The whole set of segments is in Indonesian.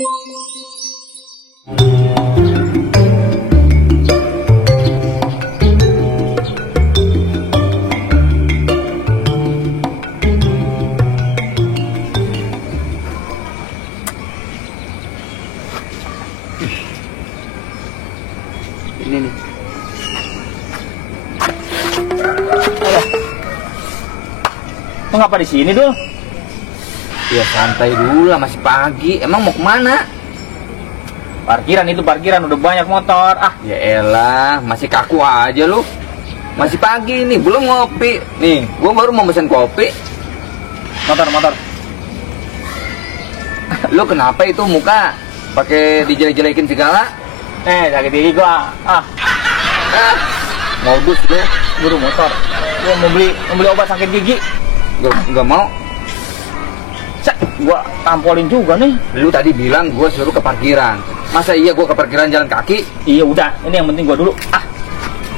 Ini nih. Lo ngapa di sini, Dul? Ya santai dulu lah, masih pagi. Emang mau kemana? Parkiran itu parkiran, udah banyak motor. Ah, Ya elah, masih kaku aja lu. Masih pagi nih, belum ngopi. Nih, gua baru mau pesen kopi. motor. Lu kenapa itu muka pakai dijelek-jelekin segala? Sakit gigi gua. Modus lu. Buru motor. Gua mau beli obat sakit gigi. Gak mau. Gua tampolin juga nih. Lu tadi bilang gua suruh ke parkiran. Masa iya gua ke parkiran jalan kaki? Iya udah, ini yang penting gua dulu.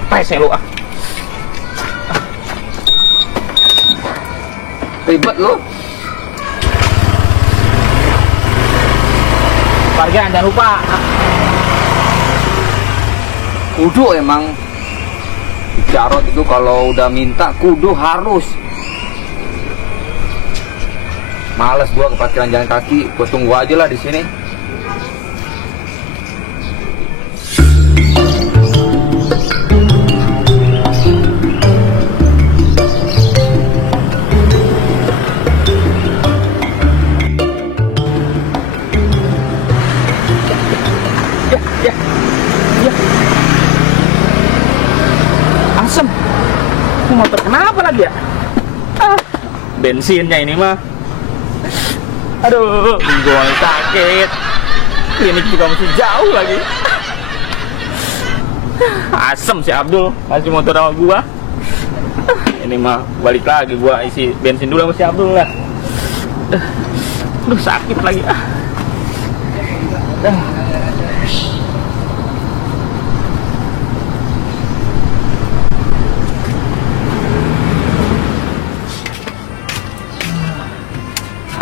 Pese lu. Ribet lu. Parkiran jangan lupa. Kudu emang. Jarot itu kalau udah minta kudu harus. Males gua ke parkiran jalan kaki, gua tunggu aja lah di sini. Ya. Asem. Motor kenapa lagi ya? Bensinnya ini mah. Aduh, gua sakit. Klinik juga masih jauh lagi. Asem si Abdul kasih motor sama gua. Ini mah balik lagi gua isi bensin dulu sama si Abdul lah. Aduh, sakit lagi.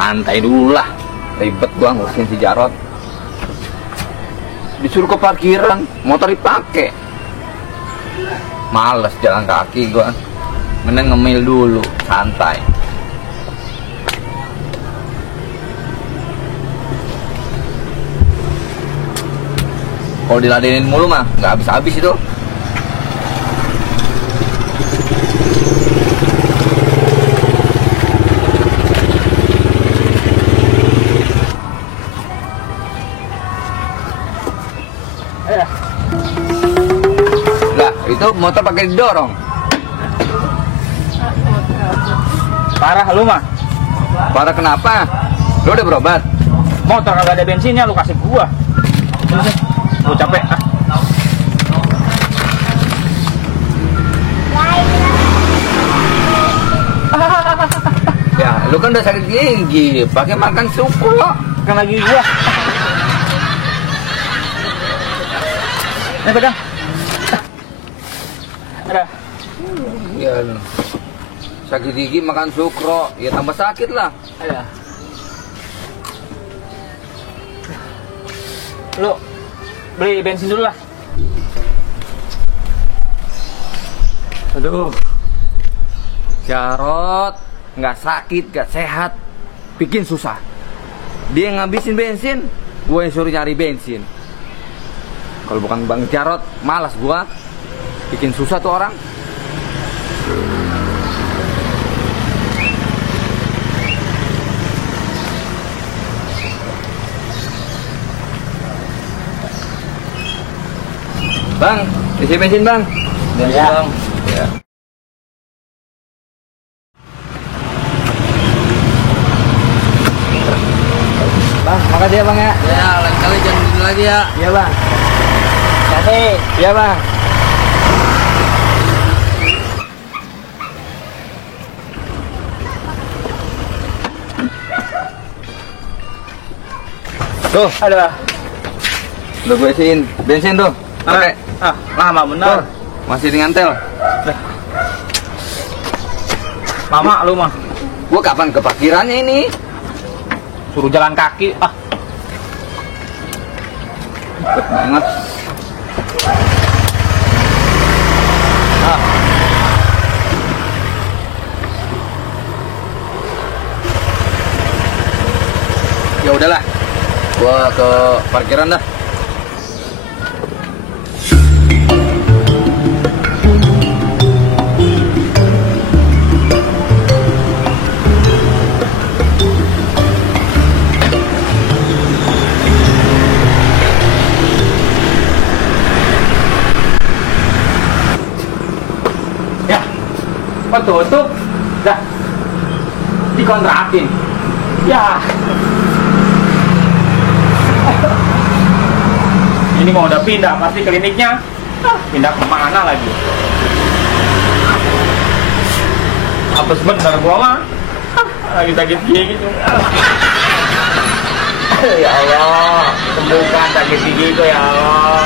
Santai dulu lah. Ribet gua ngurusin si Jarot. Disuruh ke parkiran, motor dipakai. Males jalan kaki gua. Mending ngemil dulu, santai. Kalau diladenin mulu mah nggak habis-habis itu. Lah, itu motor pakai didorong. Parah lu mah. Parah kenapa? Lu udah berobat? Motor kagak ada bensinnya lu kasih gua. Lu capek. Ya, lu kan udah sakit gigi, pakai makan suku lo. Kan lagi gua. Pegang. Ada. Ya, sakit gigi makan sukro, ya tambah sakit lah. Ada. Lu beli bensin dulu lah. Aduh, Jarot nggak sakit, nggak sehat, bikin susah. Dia ngabisin bensin, gue yang suruh nyari bensin. Kalau bukan Bang Jarot, malas gue. Bikin susah tuh orang. Bang, isi bensin bang. Ya. Bang. Ya. Bang, makasih ya bang ya. Ya, lain kali jangan gini lagi ya. Iya bang. Kasih. Iya bang. Tuh, Ada. udah gue isiin bensin tuh. Pakai. Lama bener. Tuh, masih dengan tel. Lama lu mah. Gue kapan ke parkirannya ini? Suruh jalan kaki. banget. Ah. Ya udahlah, gua ke parkiran dah. Ya, kok tutup? Dah, dikontrakin. Ya. Ini mau udah pindah pasti kliniknya. Pindah kemana lagi? Apa sebentar gua mah? Lagi sakit gigi gitu. Ya Allah, sembuhkan sakit gigiku ya Allah.